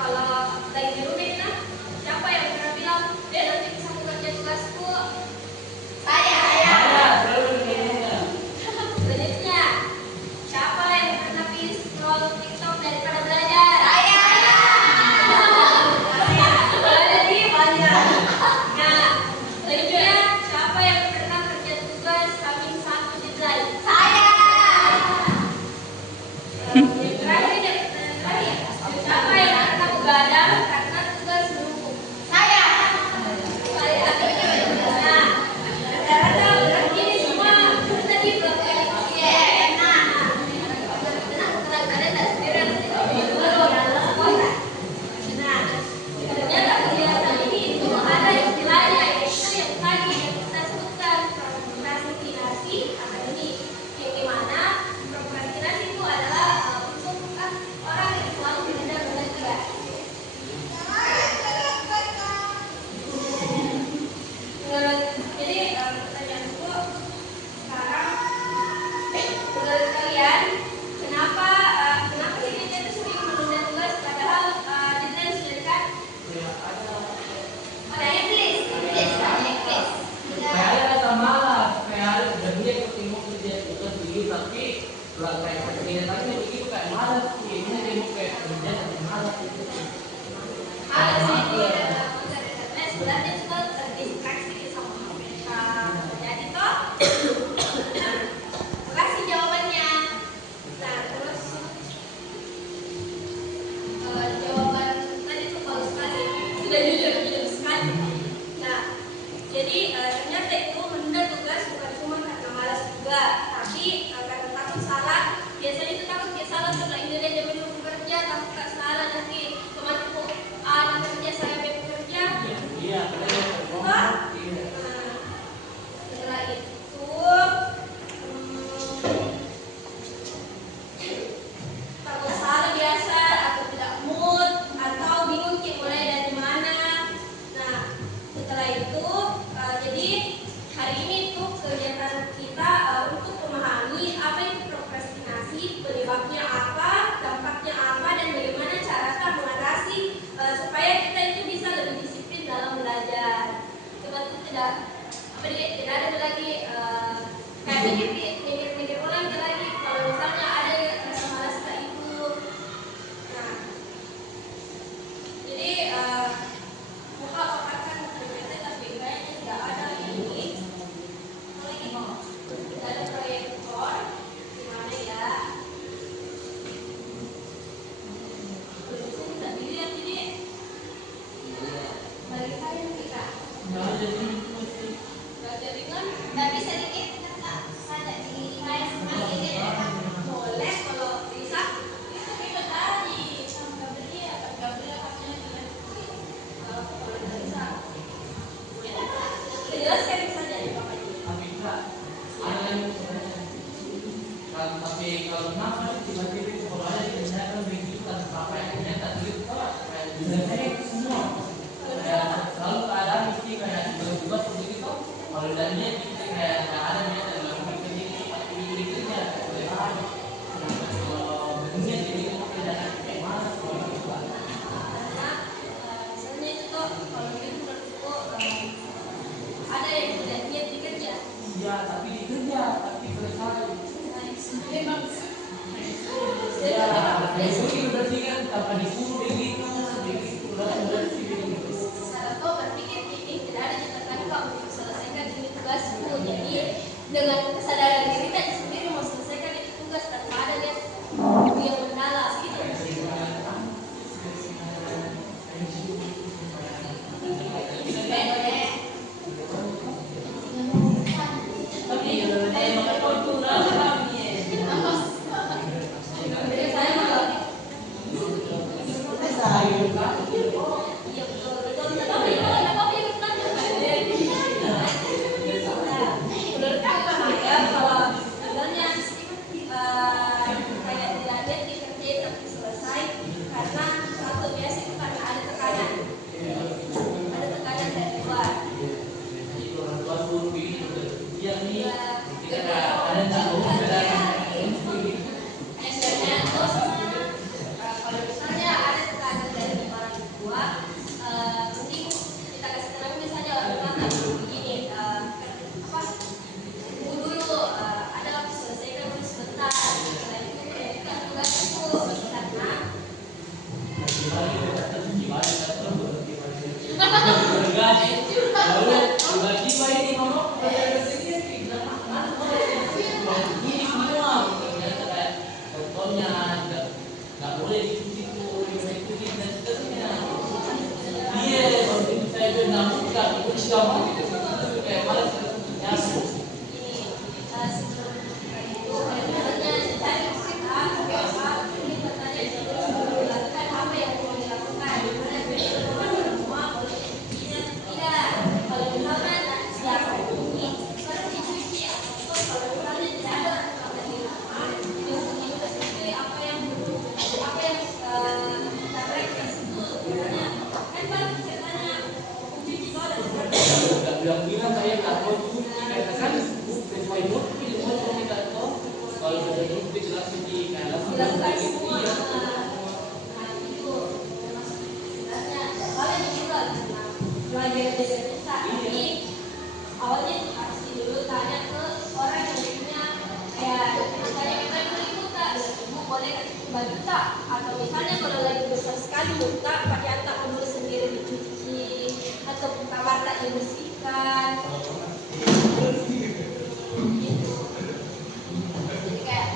Kalau lagi di rumah nah, siapa yang pernah bilang, nanti bisa kerja tugasku? Saya. Selanjutnya, siapa yang pernah scroll TikTok daripada belajar? Saya. Jadi banyak. Nah, selanjutnya, siapa yang pernah kerja tugas sambil satu deadline? Saya. Yang terakhir, siapa yang pernah begadang karena tugas menumpuk? Saya. Nah, rata-rata berarti semua tadi belum tenang. Tenang, kalian tak sendirian. Nah, ternyata kegiatan ini itu ada istilahnya, yaitu yang tadi yang kita sebutkan prokrastinasi akademik. Yang dimana prokrastinasi itu adalah untuk orang yang selalu menunda-nunda. Jadi pertanyaanku sekarang, menurut kalian kenapa sih kita itu sering menunda tugas padahal deadline sudah dekat? Makanya please. Kayak ada malas, kayak udah dia ketemu kerja tugas begini tapi kayak kerjanya tadi begitu kayak malas sih, ini dia mau kayak kerja tapi malas gitu. Ada sih sebenarnya itu terdistraksi sama mereka. Jadi toh, kasih jawabannya. Nah terus jawaban tadi tuh kalau sekali sudah jujur sekali. Nah jadi ternyata itu menunda tugas bukan cuma karena malas juga, tapi karena takut salah. Biasanya itu takut dia salah setelah ini dia belum bekerja, takut tak salah nanti kemarin kerja saya bekerja. Iya. Setelah itu takut salah biasa atau tidak mood atau bingung mulai dari mana. Nah setelah itu jadi hari ini tuh kegiatan kita untuk memahami apa itu prokrastinasi, penyebabnya apa, dampaknya apa, dan bagaimana cara kita mengatasi supaya kita itu bisa lebih disiplin dalam belajar. Coba tuh tidak ada lagi kayak mikir ulang lagi kalau misalnya ada rasa malas itu. Nah jadi buka paparkan PPT tapi kayaknya tidak ada ini. Tidak ada proyektor gimana ya? Tidak dilihat ini bagi saya kita. Belajar ringan, tapi sedikit ada di ini boleh kalau bisa itu kita tadi sama Gabriel katanya dia kalau bisa jelaskan saja ya Bapak. Tapi enggak ada yang tapi kalau kenapa tiba-tiba kalau ada dikerjakan begitu kan apa yang ternyata gitu kayak biasanya itu semua kayak selalu keadaan mesti kayak tiba-tiba begitu kalau darinya kita kayak ada yang dalam kerja seperti ini kerja boleh aja kalau begini jadi kerjaan kayak mana kalau gitu Karena misalnya itu tuh kalau gitu menurutku ada yang tidak niat dikerja. iya tapi dikerja tapi selesai Memang ya itu berarti kan tanpa disuruh begitu udah sih begitu. Kau berpikir ini tidak ada catatan kau untuk selesaikan ini tugasku. Jadi dengan kesadaran diri tadi sendiri mau selesaikan itu tugas tanpa ada lihat yang mendalam gitu. Kalau misalnya ada tekanan dari nyambung juga aku sudah mau gitu kayak malas ya bilang saya nggak mau cuci karena kan sesuai mood kita tahu kalau sudah itu jelas cuci kan langsung gitu ya belajar bisa tapi awalnya harus dulu tanya ke orang yang punya kayak misalnya kita mau ikut tak ibu boleh kasih baju tak atau misalnya kalau lagi besar sekali tak pakai antak dulu sendiri dicuci atau kamar tak dibersihkan gitu. Jadi kayak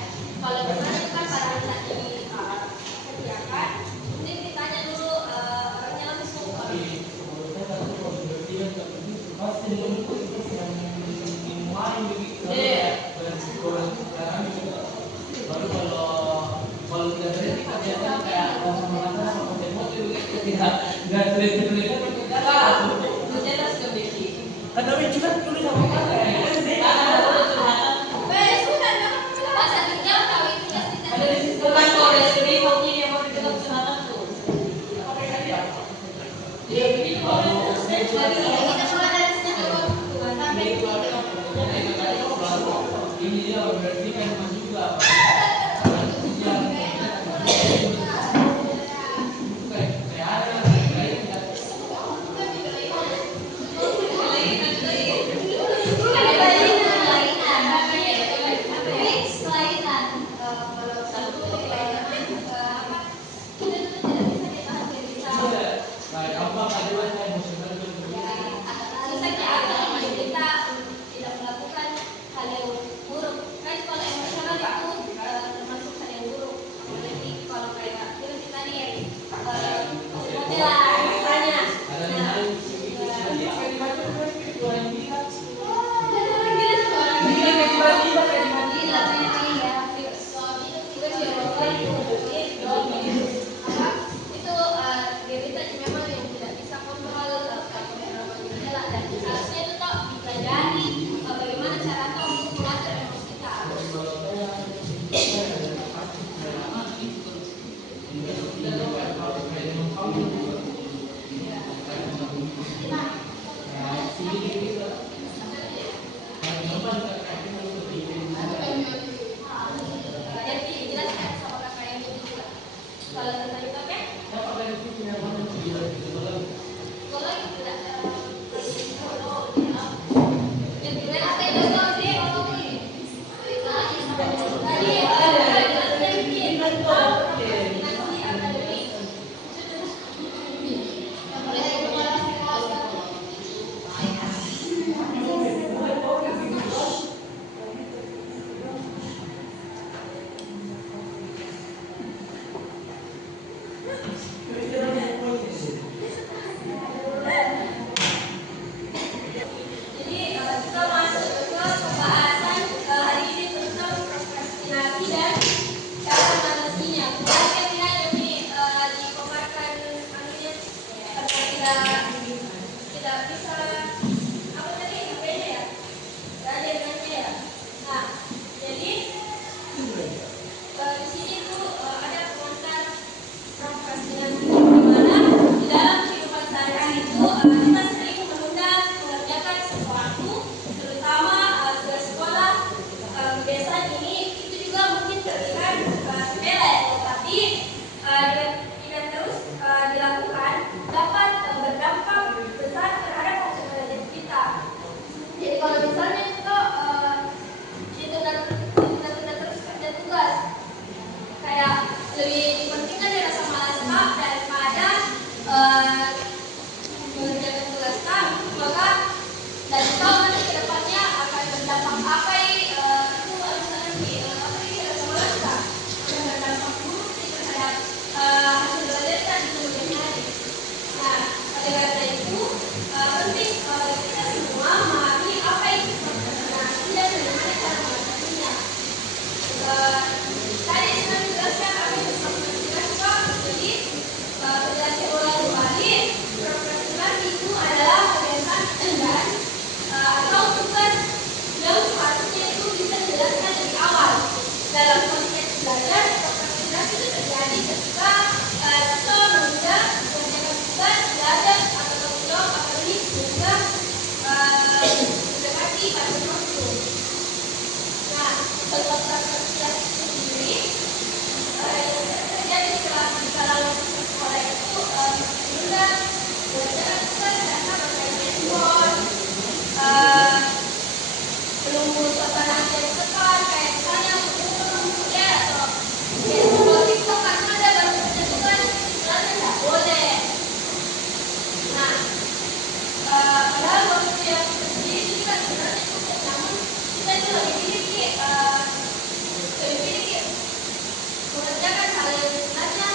kalau misalnya kan para anak disediakan mending ditanya dulu orangnya langsung pasti dulu itu yang dimulai begitu baru kalau tidak berhenti kegiatan kayak sama-sama pakai motor begitu tidak sulit kita lah jelas kebeki kan tapi juga dulu sama ini dia berarti kan masih juga kita itu lebih pilih mengerjakan hal yang sebenarnya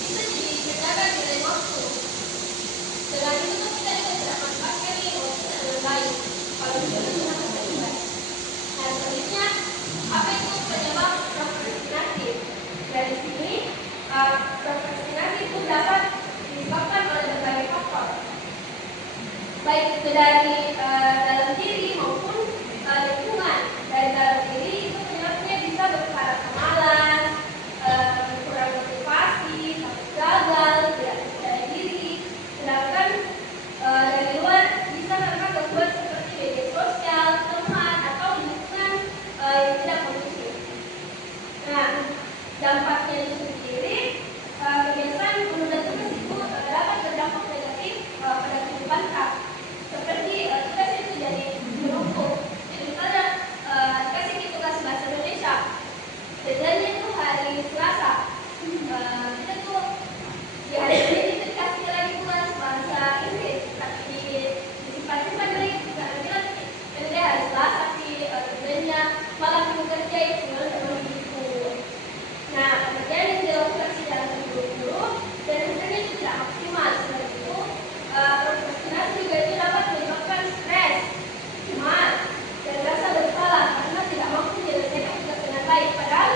bisa dikerjakan di lain waktu. Dengan itu tuh kita juga tidak manfaatkan nih waktu kita dengan baik. Kalau kita menggunakan dengan baik. Nah selanjutnya apa itu penyebab prokrastinasi? Dari sini prokrastinasi itu dapat disebabkan oleh berbagai faktor, baik itu dari dalam diri maupun lingkungan. Dari dalam diri itu penyebabnya bisa berupa rasa malas, kurang motivasi, takut gagal, tidak percaya diri. Sedangkan dari luar bisa karena gangguan seperti media sosial, teman atau lingkungan yang tidak kondusif. Nah, dampaknya itu sendiri, kebiasaan menunda tugas itu dapat berdampak negatif pada kehidupan kita. Seperti tugas itu jadi menumpuk. Jadi misalnya dikasih tugas bahasa Indonesia, deadline-nya itu hari Selasa. Kita tuh di hari ini kita dikasih lagi tugas bahasa Inggris, tapi disimpan-simpan lagi karena kita kerja hari Selasa sih deadline-nya, malah kita kerja itu memang begitu. Nah, pekerjaan yang dilakukan secara terburu-buru dan hasilnya itu tidak maksimal. Selain itu, prokrastinasi juga itu dapat menyebabkan stres, cemas, dan rasa bersalah karena tidak mampu menyelesaikan tugas dengan baik. Padahal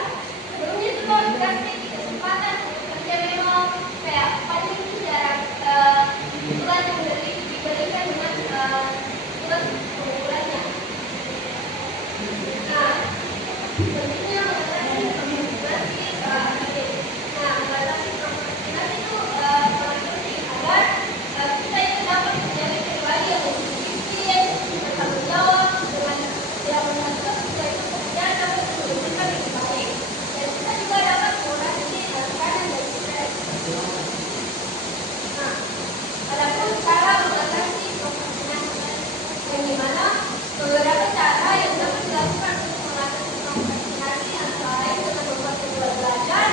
sebelumnya itu kalau dikasih kesempatan kerja memang kayak paling tidak bulan yang diberikan dengan tugas pengumpulannya. Nah, selanjutnya mengatasi prokrastinasi. Nah, mengatasi prokrastinasi itu sangat penting agar kita itu dapat menjadi pribadi yang lebih disiplin, bertanggung jawab, dengan tidak menanggap juga itu pekerjaan dapat menyelesaikan dengan baik, dan kita juga dapat mengurangi tekanan dan stres. Nah, adapun cara mengatasi prokrastinasi, yang dimana beberapa cara yang dapat dilakukan untuk mengatasi prokrastinasi antara lain dengan membuat jadwal belajar,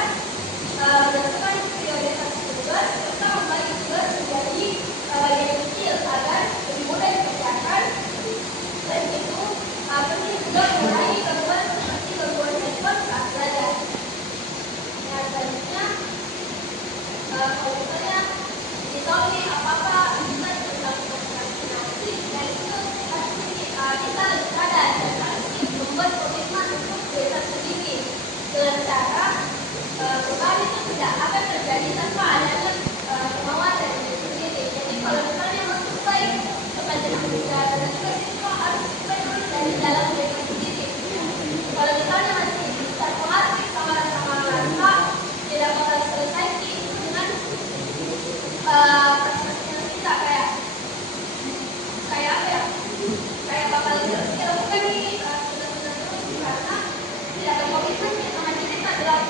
menentukan prioritas tugas, serta membagi tugas menjadi bagian kecil agar lebih mudah dikerjakan. Selain itu, penting juga mengurangi gangguan seperti gangguan handphone saat belajar. Nah, selanjutnya, kalau misalnya ditahu nih apa-apa bisa tentang prokrastinasi, dan itu pasti kita lebih sadar dan pasti membuat komitmen untuk diri sendiri dengan cara kembali itu tidak akan terjadi tanpa adanya kemauan dari diri sendiri. Jadi kalau misalnya mau selesai sepanjang belajar dan tugas itu harus selesai dulu dari dalam diri sendiri. Kalau misalnya masih satu hati sama rasa tidak bakal selesai itu dengan prokrastinasi kita kayak apa ya? Kayak bakal dilakukan nih sudah terus karena tidak ada komitmen sama diri kita dalam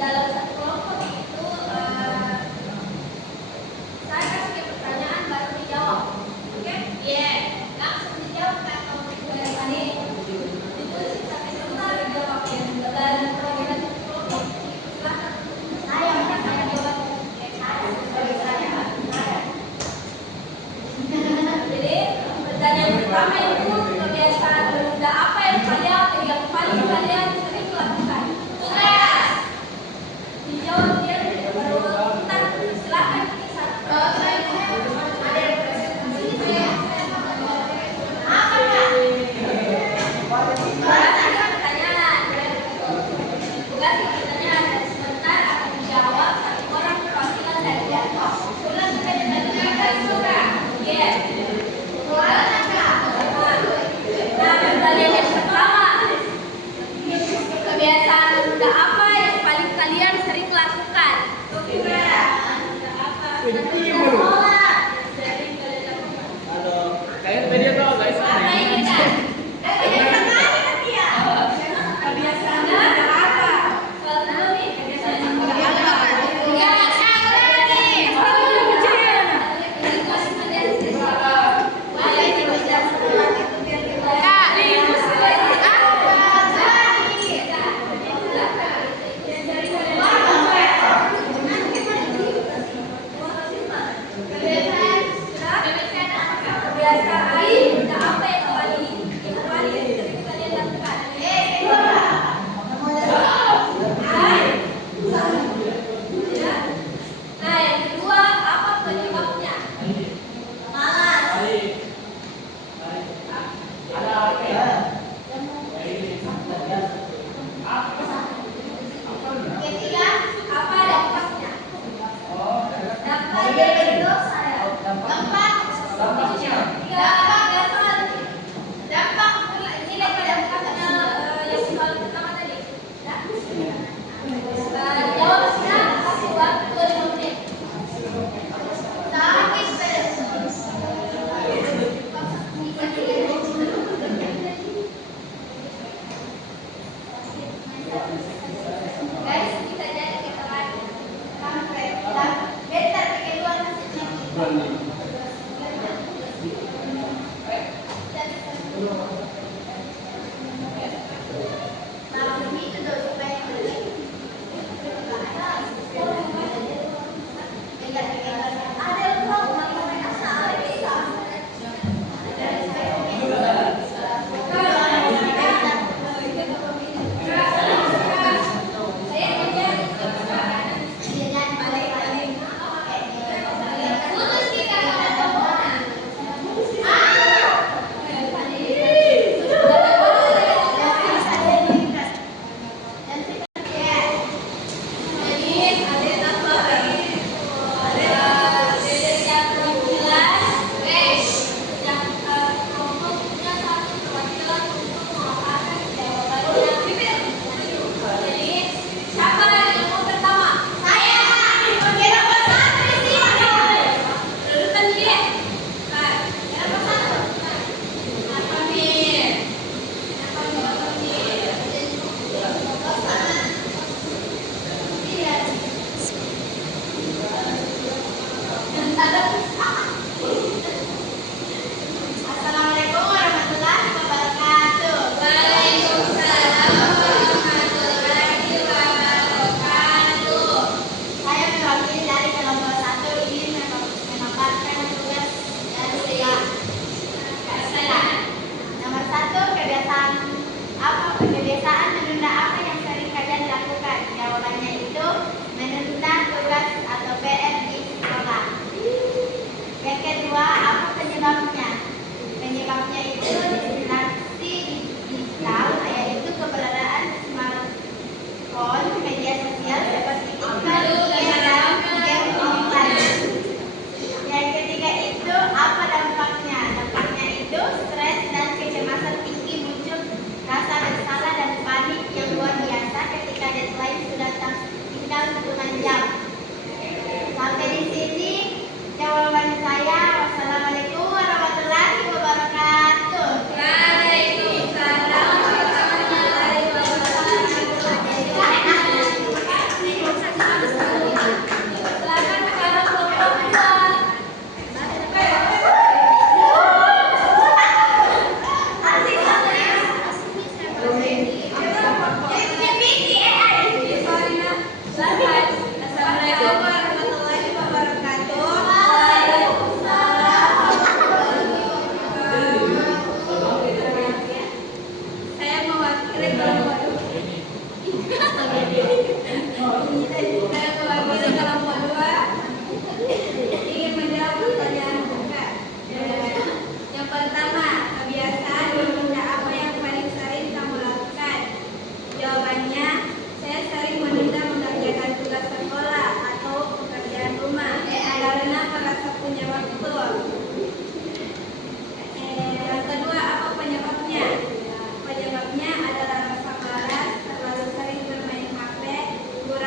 dalam satu kelompok itu saya kasih pertanyaan baru dijawab. Oke? Iya. Langsung dijawab atau dari tadi ditulis sampai sebentar dijawab ya. Dan program satu kelompok silahkan. Saya jawab. Jadi pertanyaan pertama itu kebiasaan menunda apa yang paling kalian sering lakukan? Tugas.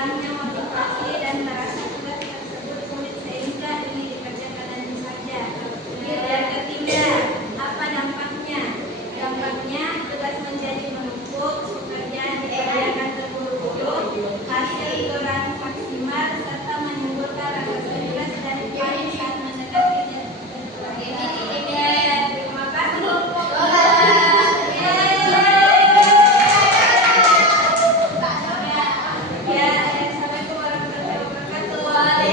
kurangnya motivasi dan merasa tugas tersebut sulit sehingga ingin dikerjakan nanti saja. Yang ketiga, apa dampaknya? Dampaknya tugas menjadi menumpuk, pekerjaan dikerjakan terburu-buru, hasil kurang maksimal serta menimbulkan rasa stres dan panik saat mendekati deadline. Ini tiga. Terima kasih. Assalamualaikum warahmatullahi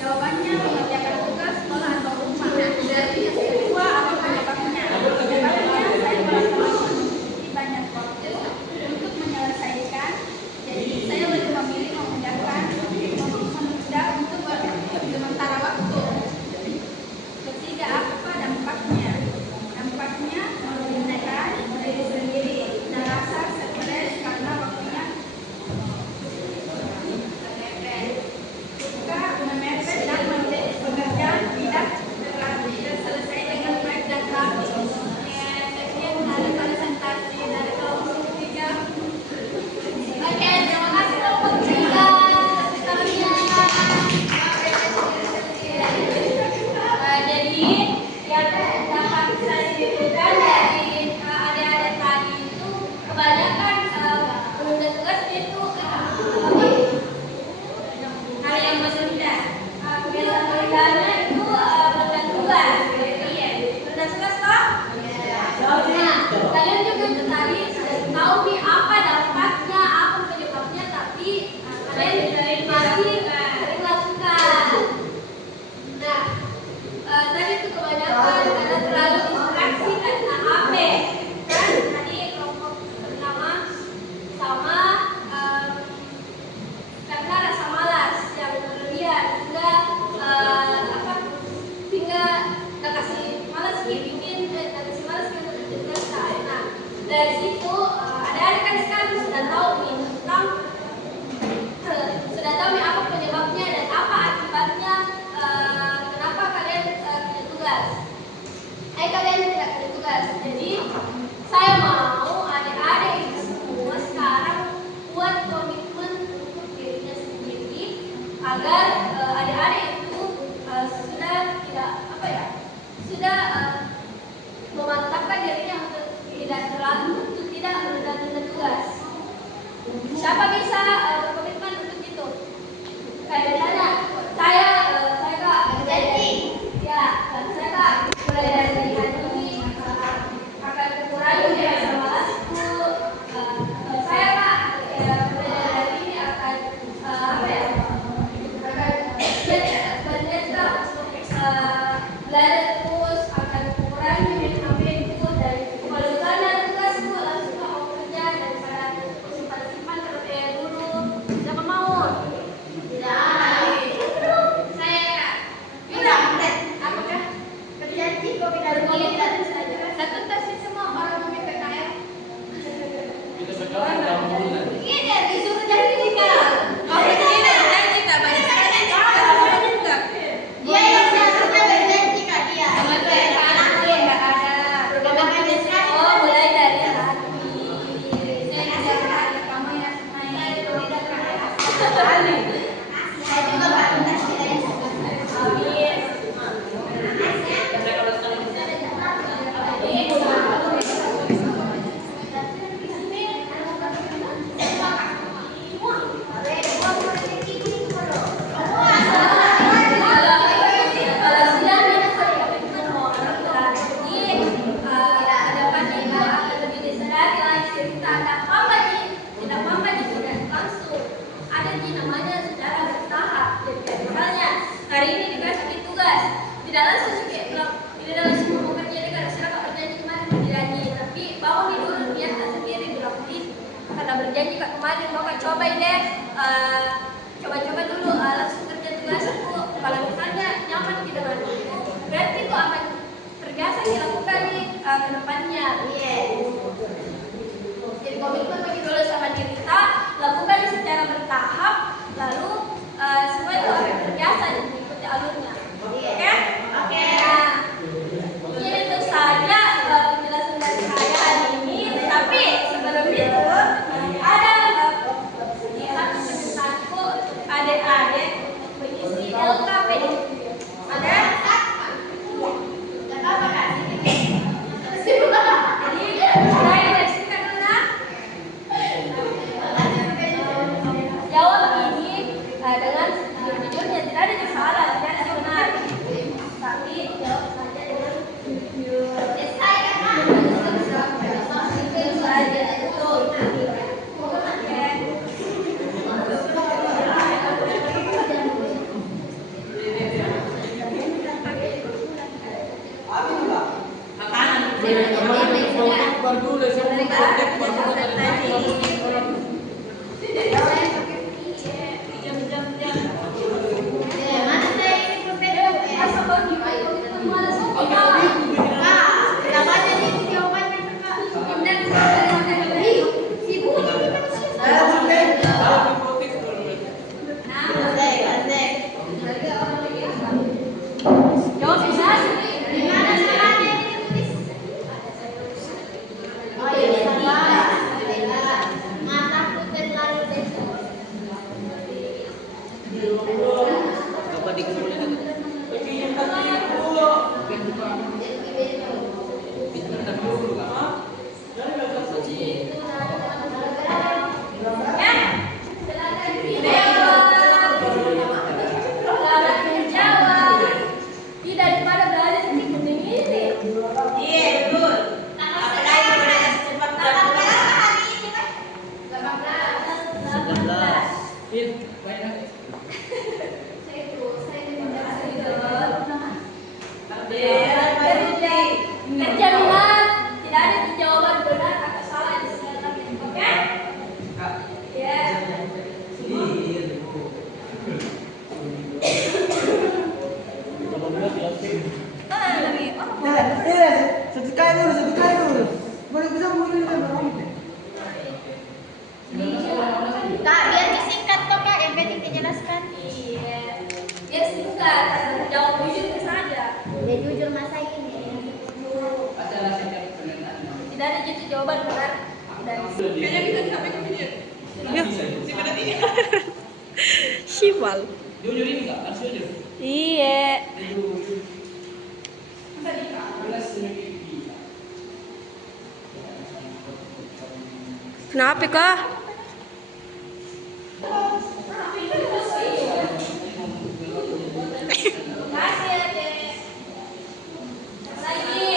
Jawabannya mengerjakan tugas sekolah atau rumah. Dari kedua, apa penyebabnya? Penyebabnya saya merasa memiliki banyak waktu untuk menyelesaikan. Jadi saya lebih memilih mengerjakan menunda untuk sementara waktu. Ketiga, apa dampaknya? Dampaknya merugikan diri sendiri dan rasa stres karena waktunya memepet dan menjadi pekerjaan tidak selesai dengan baik dan rapi. Sekian hari presentasi dari kelompok ketiga. Oke, terima kasih kelompok ketiga. Jadi yang dapat saya simpulkan dari adik-adik tadi itu kebanyakan menunda tugas itu hal yang menunda. Menundanya itu menunda tugas. Iya, menunda tugas toh? Nah, kalian juga tadi sudah tahu nih apa dampaknya, apa penyebabnya, tapi kalian masih sering lakukan. Nah, tadi itu kebanyakan karena terlalu distraksi karena HP. Kan tadi kelompok pertama sama karena rasa malas yang berlebihan hingga kasih malas bikin kasih malas tugas. Nah, dari situ adik-adik kan sekarang sudah tahu nih tentang apa penyebabnya dan apa akibatnya kenapa kalian punya tugas. Kalian tidak punya tugas. Jadi saya mau adik-adik itu semua sekarang buat komitmen untuk dirinya sendiri agar adik-adik itu sudah tidak sudah memantapkan dirinya untuk tidak menunda tugas. Siapa bisa berkomitmen untuk itu? Kayak misalnya saya Kak jadi ya saya Kak mulai dari hari ini akan kurangi rasa malasku. Saya Kak mulai dari hari ini akan belajar terus, akan kurangi main HP-ku dari kalau ada tugasku langsung mau kerja daripada simpan-simpan terlebih dulu. berjanji Kak kemarin Bapak coba deh coba-coba dulu langsung kerja tugasku. Kalau misalnya nyaman di denganku, berarti itu akan terbiasa dilakukan nih ke depannya. Jadi komitmen bagi dulu sama diri kita, lakukan secara bertahap, lalu semua itu akan terbiasa dan mengikuti alurnya. Oke? Oke. Nah, mungkin itu saja penjelasan dari saya hari ini. Tapi sebelum itu ada satu pesanku untuk adik-adik mengisi LKPD. Ada? Gak apa Kak? Jadi saya bersihkan dulu nah. Jawab ini dengan jujur-jujurnya, tidak ada yang salah, tidak ada yang benar. Tapi jawab saja dengan jujur. Itu saja itu. Jaminan tidak ada jawaban benar atau salah di dalam ini, oke? Ya. Satu kali dulu. Boleh bisa mulai berapa? Kak, biar disingkat kok Kak, yang penting dijelaskan. Iya. Biar singkat, jawab jujur saja. Ya jujur masa ini. Tidak ada jawaban benar. Kayaknya bisa disampaikan video. Sival. Jujur ini enggak? Harus jujur. Iya. Kenapa kah? Makasih ya, Dek. Lagi.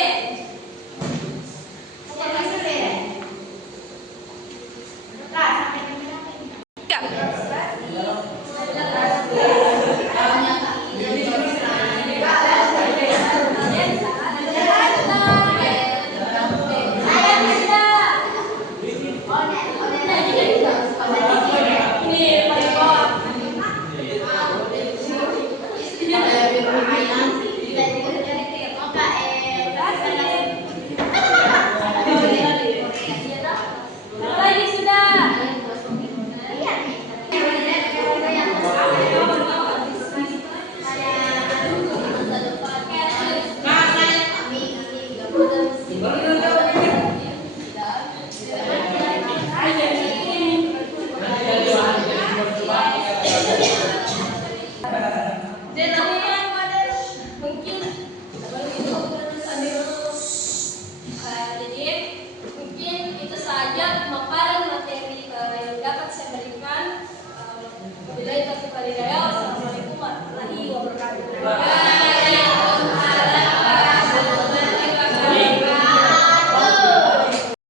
Lagi sudah. Mungkin jadi mungkin itu saja pemaparan materi yang dapat saya berikan. Bila itu